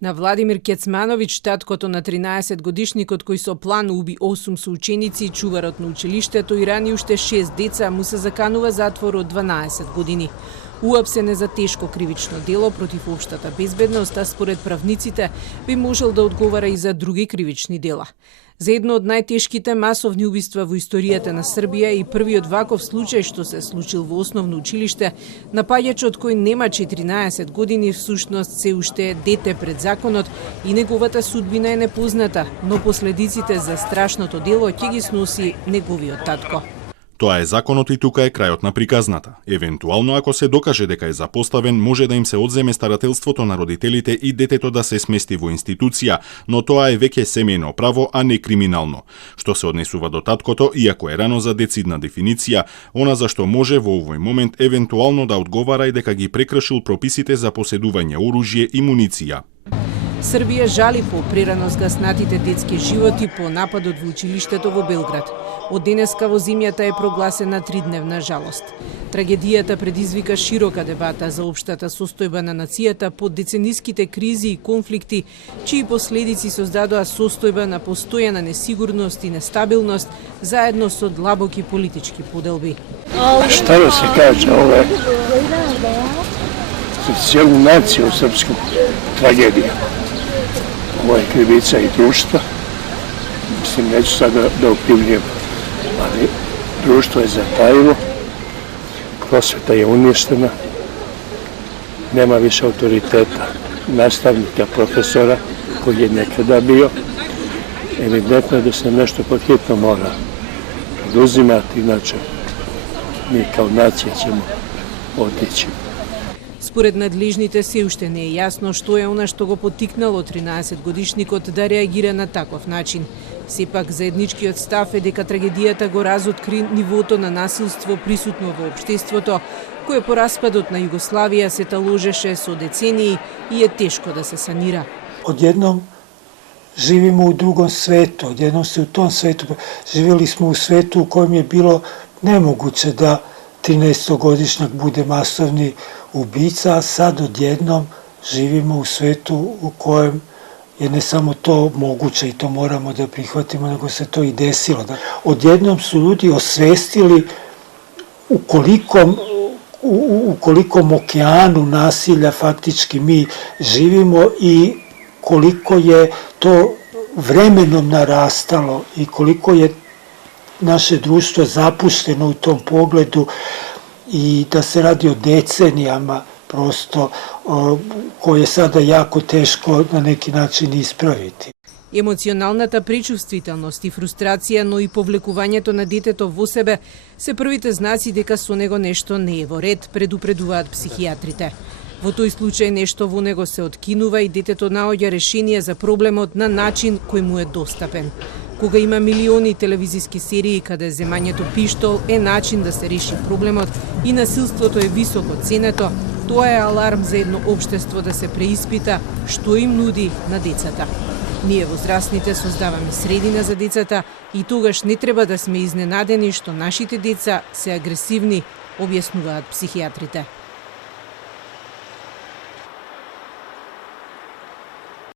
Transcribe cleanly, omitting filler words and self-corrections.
На Владимир Кецмановиќ, таткото на 13-годишникот кој со план уби 8 соученици, чуварот на училиштето и рани уште 6 деца, му се заканува затвор од 12 години. Уапсен е за тешко кривично дело против општата безбедност, а според правниците би можел да одговара и за други кривични дела. За едно од најтешките масовни убиства во историјата на Србија и првиот ваков случај што се случил во основно училиште, напаѓачот кој нема 14 години всушност се уште е дете пред законот и неговата судбина е непозната, но последиците за страшното дело ќе ги сноси неговиот татко. Тоа е законот и тука е крајот на приказната. Евентуално, ако се докаже дека е запоставен, може да им се одземе старателството на родителите и детето да се смести во институција, но тоа е веќе семејно право, а не криминално. Што се однесува до таткото, иако е рано за децидна дефиниција, она за што може во овој момент евентуално да одговара и дека ги прекршил прописите за поседување оружје и муниција. Србија жали по прерано згаснатите детски животи по нападот во училиштето во Белград. Од денеска во земјата е прогласена 3-дневна жалост. Трагедијата предизвика широка дебата за општата состојба на нацијата под децениските кризи и конфликти, чии последици создадоа состојба на постојана несигурност и нестабилност, заедно со длабоки политички поделби. Šta da se kaže, ovo je za cijelu naciju srpsku tragedija. Ovo je krivica i društva. Mislim, neću sad da okrivljujem, ali društvo je zatajilo, prosveta je uništena, nema više autoriteta nastavnika, profesora, koji je nekada bio. Evidentno je da se nešto pod hitno mora poduzimati, inače mi kao nacija ćemo otići. Според надлежните се уште не е јасно што е она што го поттикнало 13-годишникот да реагира на таков начин. Сепак заедничкиот став е дека трагедијата го разоткри нивото на насилство присутно во општеството, кое по распадот на Југославија се таложеше со децении и е тешко да се санира. Одједном живимо у другом свету, одједном се у том свету, живели смо у свету у коjem je bilo nemoguće da 13-годишњак bude masovni ubica, a sad odjednom živimo u svetu u kojem je ne samo to moguće i to moramo da prihvatimo, nego se to i desilo. Odjednom su ljudi osvestili u kolikom okeanu nasilja faktički mi živimo i koliko je to vremenom narastalo i koliko je naše društvo zapušteno u tom pogledu i da se radi o decenijama prosto koje je sada jako teško na neki način ispraviti. Емоционалната пречувствителност и фрустрација, но и повлекувањето на детето во себе се првите знаци дека со него нешто не е во ред, предупредуваат психијатрите. Во тој случај нешто во него се откинува и детето наоѓа решение за проблемот на начин кој му е достапен. Кога има милиони телевизиски серии каде земањето пиштол е начин да се реши проблемот и насилството е високо ценето, тоа е аларм за едно општество да се преиспита што им нуди на децата. Ние возрастните создаваме средина за децата и тогаш не треба да сме изненадени што нашите деца се агресивни, објаснуваат психијатрите.